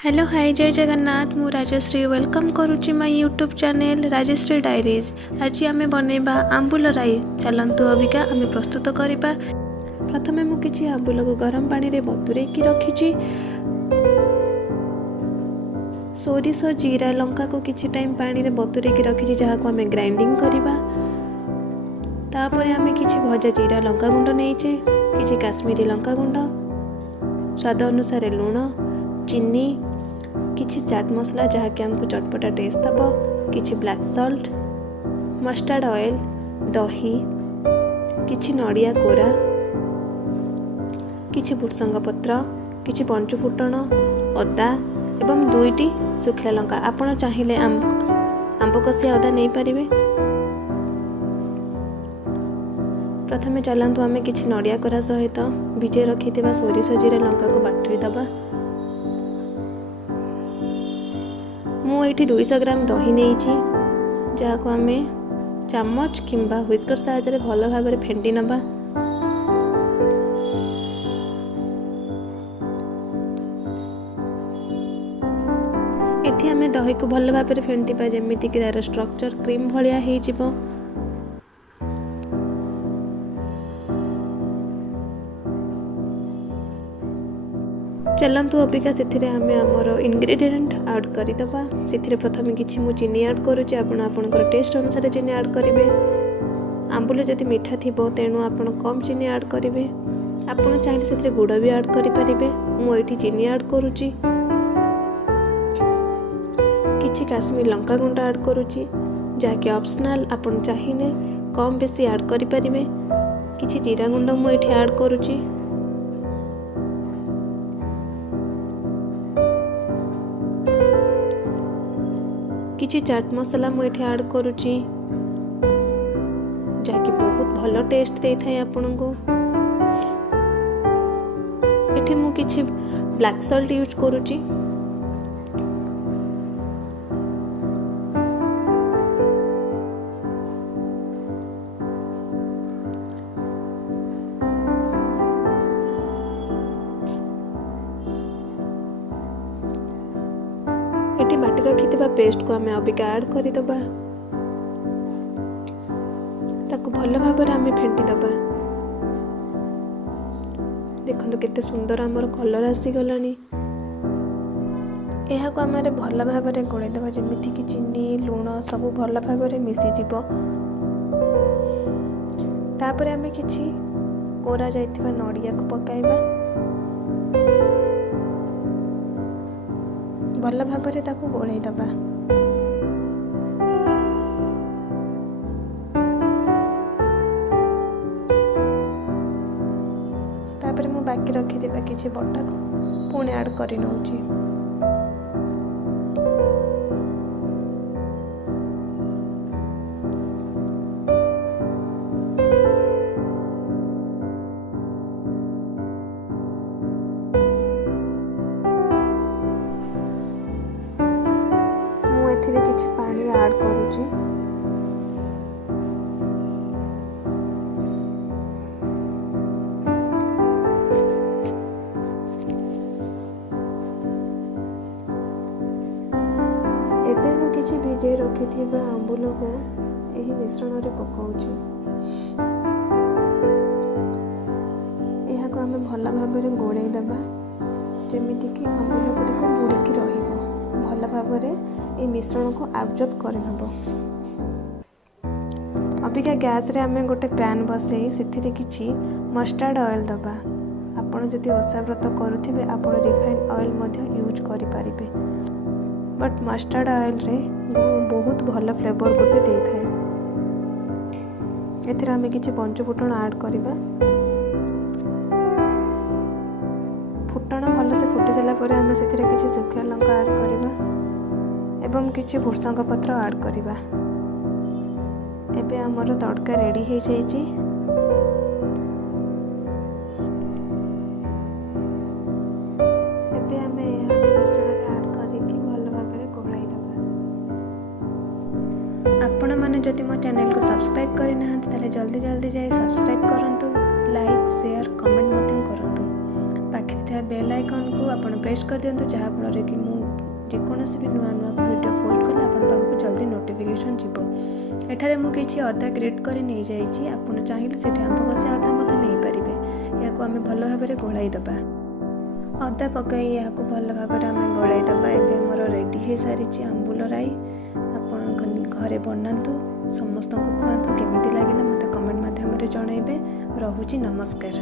Hello hi जय जगन्नाथ मु Rajashree welcome करुच्ची my YouTube channel Rajashree diaries. आज आम बनैबा आंबुल राई। चलतु अबिका आम प्रस्तुत करवा। प्रथमे मु किछि आंबुल को गरम पानी रे बतुरेकी रखिछि। सोरिष जीरा लंका को किछि टाइम पानी रे बतुरेकी रखिछि जहा को आम ग्राइंडिंग करवा। तापर आम किछि भजा जीरा लंका गुंड नैचे, किछि काश्मीरी लंका गुंड, स्वाद अनुसार लूण, चीनी, किछि चाट मसला जहाँकि आमको चटपटा टेस्ट दब, किछि ब्लैक सॉल्ट, मस्टर्ड ऑयल, दही, किछि नड़िया कोरा, किछि भुर्संग पत्र, किछि पंचु फुटण, अदा एवं 2टी सुखिला लंका। आपण चाहिए आंब कसिया अदा नहीं पारिबे। प्रथमे चलतु आम किछि नड़िया कोरा सहित भिजे रखिथिबा सोरिष जीरा लंका को बाटरी दबा। मु एठी 200 ग्राम दही नेइछि जहाँ को आम चामच किंबा व्हिस्कर साहाय्य भल भाव फेंटी नबा। एठी आम दही को भल भाव फेंटिबा जेमिति कि तार स्ट्रक्चर क्रीम भलिया हे जिवो। चलतु अबिका से आमर इनग्रेडिएंट ऐड करदे। से प्रथम किसी मु चीनी ऐड करुच्ची। आपणकर टेस्ट अनुसार चीनी ऐड करेंगे। आंबुल जदि मीठा थी तेणु आप कम चीनी ऐड करेंगे। आपड़ चाहिए से गुड़ भी ऐड करेंगे। मुझे चीनी ऐड करुच्ची। किछि काश्मीर लंका गुंड ऐड करुच्ची जहाँकि ऑप्शनल, आपन चाहिए कम बेसी ऐड करेंगे। किछि जीरा गुंड मुझे ऐड करुच्ची। किछि चाट मसला मुझे ऐड करुच्ची जहाँकि बहुत भल टेस्ट दे थाए आपनको। एठी मु किछि ब्लैक सॉल्ट यूज करुच्ची। एठी बाटी रखिथिबा पेस्ट को आमे अबिका ऐड करि दबा। ताको भल भाव रे आमे फेंटी दबा। देखंतु केते सुंदर हमर कलर आसी गलानी। एहा को आमे भल भाव रे गोळे दबा जेमिति कि चीनी लूण सब भल भाव रे मिसी जिवो। तापर आमे किछि कोरा जाइथिबा नड़िया को पकाइबा। भल भाव रे ताको गोळै दबा। तापर मु बाकी रखिथिबा किछि बटा को पुणी ऐड करि नउची। एथिरे किछि पानी ऐड करूची। एबे मु किछि भिजे रखिथिबा आंबुल को एही मिश्रण रे पकाउची। एहा को हमें भल भाव रे गोळै दबा जेमिति कि आंबुल गुडी को बुडीकी रहिबो। भल भाव रे ए मिश्रण को एब्जॉर्ब कर नबो। अबिका गैस रे आमे गोटे पैन बसई सेथिरे किछि मस्टर्ड ऑयल दबा। आपण जदि ओसा व्रत करूथिबे आपण रिफाइंड ऑयल मध्ये यूज करि परिबे। बट मस्टर्ड ऑयल रे बहुत भल फ्लेवर गोटे दे थाए। एथिरे आमे किछि पंचु फुटण ऐड करिबा। फुटण भल से फुटी साला परे आमे सेथिरे किछि सुखिया लंका ऐड करिबा एवं किछि भुर्संग पत्र ऐड करिबा। एबे हमर तड़का रेडी हे जाइछि। एबे हमें यहा मिश्रण ऐड करिकि भल भाव रे गोळाई दबा। आपण माने जदि मो चैनल को सब्सक्राइब करि नाहंती ताले जल्दी जल्दी जाई सब्सक्राइब करंतु। लाइक शेयर कमेंट मते करंतु। पाखरे ଥିବା बेल आइकन को आपण प्रेस कर दियंतु जहाँफल कि मु जेकोसी भी नुआ नुआ वीडियो पोस्ट कले आपण पाखु जल्दी नोटिफिकेशन जीवो। एठारे मु किछि अदा ग्रेट करी नहीं जाइछि, आपण चाहिए सेठी आंब कषिया अदा मते नहीं पारिबे। याको आमे भलो भाबरे गोळाई दबा, अदा पकाई याको भलो भाबरे आमे गोळाई दबा। एबे हमर रेडी हे सारिछि आंबुल राई। आपण घरे बनातु, समस्त को खुआतु, केमिति लागिला मते कमेंट माध्यम रे जणाइबे। रहुछि, नमस्कार।